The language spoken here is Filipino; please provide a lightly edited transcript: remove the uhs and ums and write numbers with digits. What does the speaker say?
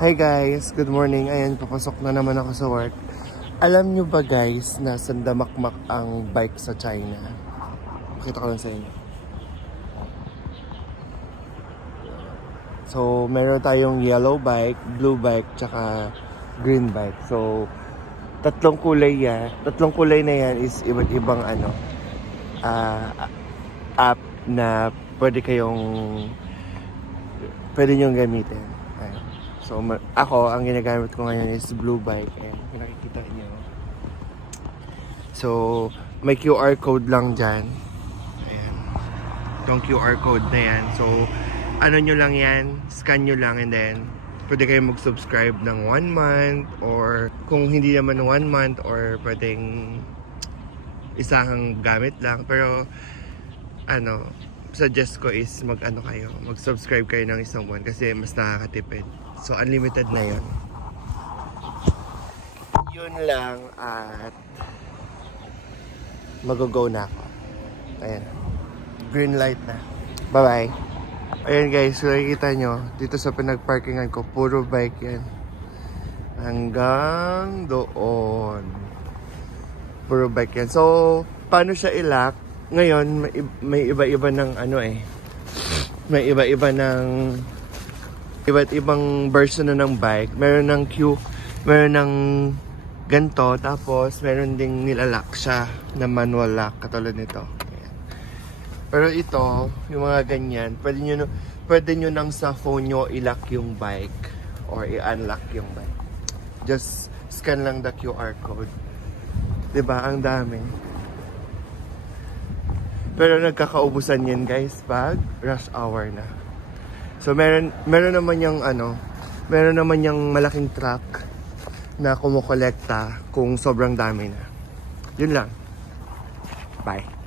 Hi guys, good morning. Ayan, papasok na naman ako sa work. Alam nyo ba guys, na sandamakmak ang bike sa China? Pakita ko lang sa inyo. So, meron tayong yellow bike, blue bike, tsaka green bike. So, tatlong kulay na yan is iba't ibang app na pwede nyong gamitin. Ayan. So, ako, ang ginagamit ko ngayon is blue bike. Ayan, kung nakikita nyo. So, may QR code lang dyan. Ayan. Itong QR code na yan. So, ano nyo lang yan, scan nyo lang and then, pwede kayo mag-subscribe ng 1 month or kung hindi naman 1 month or pwedeng isang gamit lang. Pero, suggest ko is mag-subscribe kayo ng isang buwan kasi mas nakakatipid. So, unlimited na yun. Yun lang at mag-go na ako. Ayan. Green light na. Bye-bye. Ayan guys, kung nakikita nyo, dito sa pinag-parkingan ko, puro bike yan. Hanggang doon. Puro bike yan. So, paano siya i-lock? Ngayon, may iba-iba ng may iba-iba ng iba't ibang version na ng bike. Meron ng meron ng ganito, tapos meron ding nilalock siya na manual lock, katulad nito. Ayan. Pero ito, yung mga ganyan, pwede nyo nang sa phone nyo i-lock yung bike or i-unlock yung bike. Just scan lang the QR code. Diba? Ang dami. Pero nagkakaubusan yan guys pag rush hour na. So meron naman yung meron naman yung malaking truck na kumukolekta kung sobrang dami na. Yun lang. Bye.